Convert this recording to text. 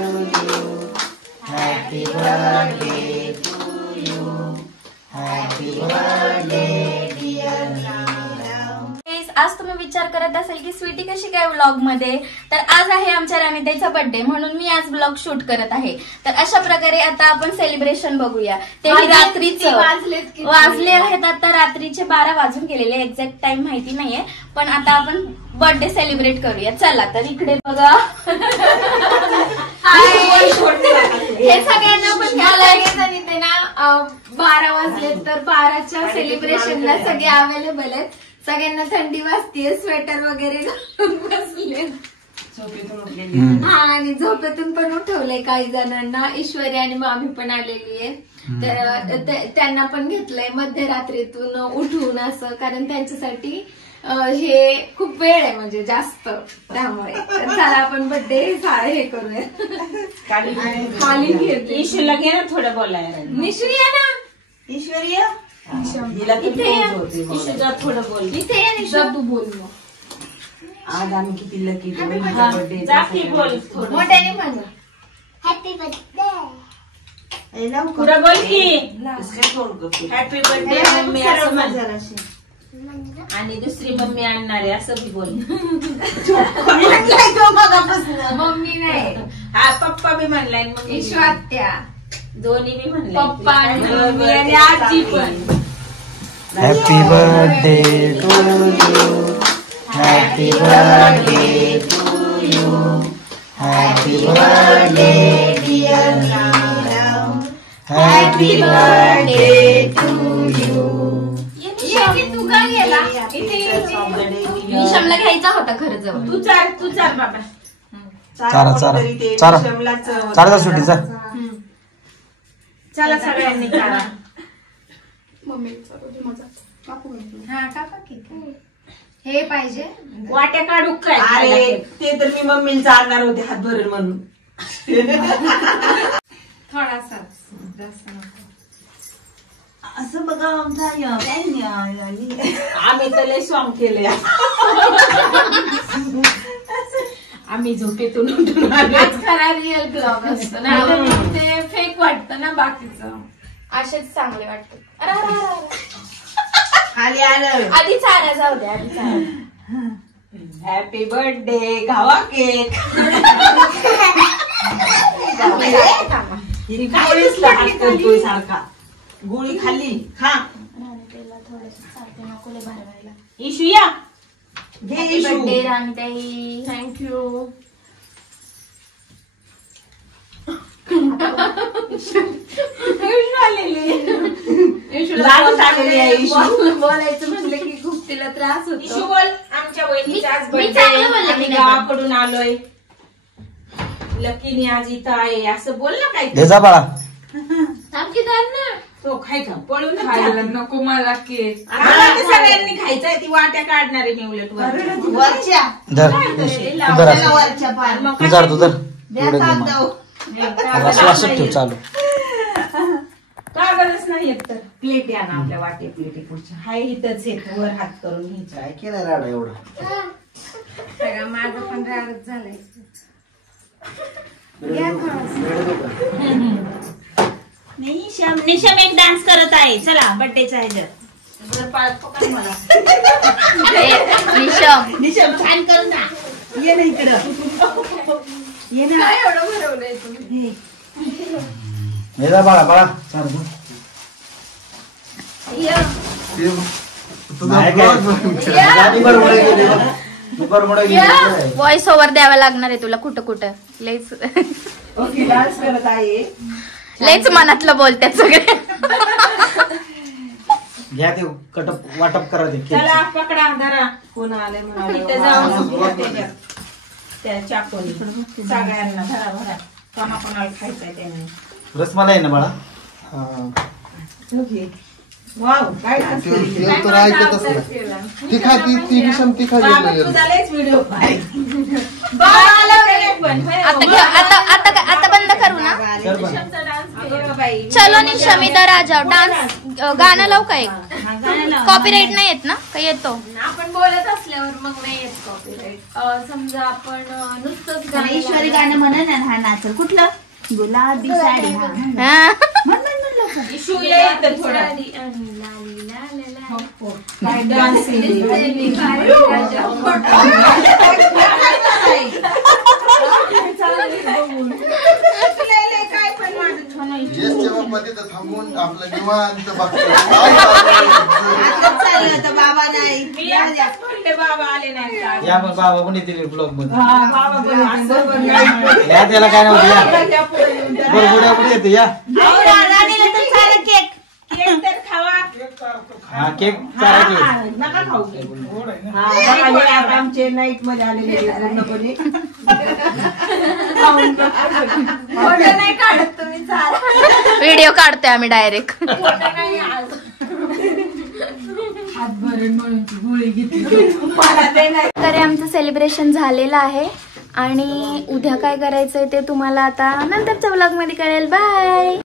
you. Happy birthday to you. Happy birthday dear Neelam. आज तुम्ही विचार करत असाल की स्वीटी कशी काय व्लॉग मध्ये, तर आज आहे आमच्या राणीताईचा बर्थडे म्हणून मी आज व्लॉग शूट करत आहे. तर अशा प्रकारे आता आपण सेलिब्रेशन बघूया. ते रात्रीचे वाजले आहेत, आता रात्रीचे 12 वाजून गेलेले, एक्झॅक्ट टाइम माहिती नाहीये, पण आता आपण बर्थडे सेलिब्रेट करूया. चला तर इकडे बघा. हे सगळ्यांना पण इथे ना 12 वाजले, तर 12च्या सेलिब्रेशनला सगळे अवेलेबल आहेत. सगळ्यांना थंडी वाजतीये, स्वेटर वगैरे घालून बसले. हा, आणि झोपेतून पण उठवलंय काही जणांना. ईश्वरी आणि मामी पण आलेली आहे, तर त्यांना पण घेतलंय मध्यरात्रीतून उठवून असं, कारण त्यांच्यासाठी हे खूप वेळ आहे, म्हणजे जास्त, त्यामुळे. तर चला आपण बर्थडे हे करूया. खाली घेते. ईश्वरीला घे ना थोडं बोलायला. निश्वरी या ना. ईश्वरी थोडं बोल. इथे या निशा, तू बोल. आज आम्ही किती लकी. बर्थडे बोल, मोठ्याने म्हणा. Happy birthday. पुढं बोल की हॅपी बर्थडे मम्मी असं म्हण. आणि दुसरी मम्मी आणणार आहे असं बी बोल. मम्मी नाही, हा पप्पा बी म्हणलाय, मग ईश्वात्या दोन्ही बी म्हणले, पप्पा आणि मम्मी आणि आजी पण. Happy birthday to you. Happy birthday to you. Happy birthday dear Neelam. Happy birthday to you. तू का गेला? निशमला घ्यायचा होता खरं जवळ. तू चाल बाबा. चारा चारा सुटी जा. चला सगळ्यांनी चाला. हा काका की हे पाहिजे. वाट्या काढू काय? अरे ते तर मी मम्मीला चालणार होते हात भरेल म्हणून. थोडासा, जास्त नको. असं बघा आमचा आम्ही तर लय सॉंग केले. आम्ही झोपेतून उठून आलो. आज खरा रिअल ब्लॉग असतो ना, ते फेक वाटतं ना बाकीचं. असेच चांगले वाटतात. खाली आलं. आधी चारा जाऊ दे, आधी चारा. Happy birthday. खावा केक. सारखा गोळी खाल्ली. खा. इशू या. घे इशू. बर्थडे राणीताई. थँक्यू. बोलायचं म्हटलं की खूप तिला त्रास इशू होतो. बोल. आमच्या वहिनीचा आज मी चांगलं बोलले बर्थडे. की नाही? गावाकडून आलोय. लकीने आज इथं आहे असं बोल ना काही. घे जा बाळा. थांबकीदार ना, तो खाय का पळून खायला नको मला केक. सगळ्यांनी खायचंय. ती वाट्या काढणार आहे मी उलट वरच्या धर वरच्या पार. तू धर तू धर. एवढं घे मग. वासत ठेव चालू. का गरज नाही येत तर प्लेट या ना आपल्या वाटे प्लेटी पुढच्या. हाय इथंच येत वर हात करून घ्यायचं. काय केलं राडा एवढं. माझं पण राडच झालंय. निशम एक डान्स करत आहे. चला बर्थडेचा ह्याच्यात मला. निशम छान कर ना. ये ना इकडं. ये ना. काय एवढं भरवलंय तुम्ही? घे जा बाळा बाळा. चार जा. नाही काय. गाडी बरोबर गेली बघ. बरोबर गेली. व्हॉइस ओव्हर द्यावा लागणार आहे तुला कुठं कुठं. लयच ओके डान्स करत आहे. लयच मनातलं बोलतात सगळे. घ्या ते कटप वाटप करा ते. चला पकडा धरा. कोण आले म्हणाले. इथं जाऊन त्या चाकोनी सगळ्यांना धरा भरा. कोणाला खायचंय त्याने. रसमलाई आहे ना बाळा. वाव काय तर ऐकतच नाही. ती खाती ती विषम ती खाली. तुझा लयच व्हिडिओ आता बंद करू ना. चलो निशम इधर आ जाओ. डान्स गाणं लावू का एक. कॉपीराईट नाही येत ना काही येतो? आपण बोलत असल्यावर मग नाही येत कॉपीराईट. समजा आपण नुसतंच गाणं ईश्वरी गाणं म्हणा ना, हा नाचल कुठलं? गुलाबी साडी. हा. हा. इशू येतं थोडं. लाली आणि लाली लाला ला. काय डान्स येसच्या बाप्पा तिथं थांबून आपलं निवांत बघतो. चाललं होतं बाबा नाही. मी आताच म्हणले बाबा आले नाही का? या मग बाबा पण येतील ब्लॉग मध्ये. बाबा पण असं या त्याला काय नव्हतं या या पुढे येऊन जा. बरोबर पण येते या. राणीला तर चालेल केक. केक तर खावा. हा केक चालायचे. हा, नका खाऊ. हा, बघा, हे आता आमचे नाईट मध्ये आलेले पूर्णपणे. फोटो नाही काढत तुम्ही चाल. व्हिडिओ काढतोय आम्ही डायरेक्ट. फोटो नाही आज. तर आमचं सेलिब्रेशन झालेलं आहे आणि उद्या काय करायचंय ते तुम्हाला आता नंतरच्या व्लॉग मध्ये कळेल. बाय.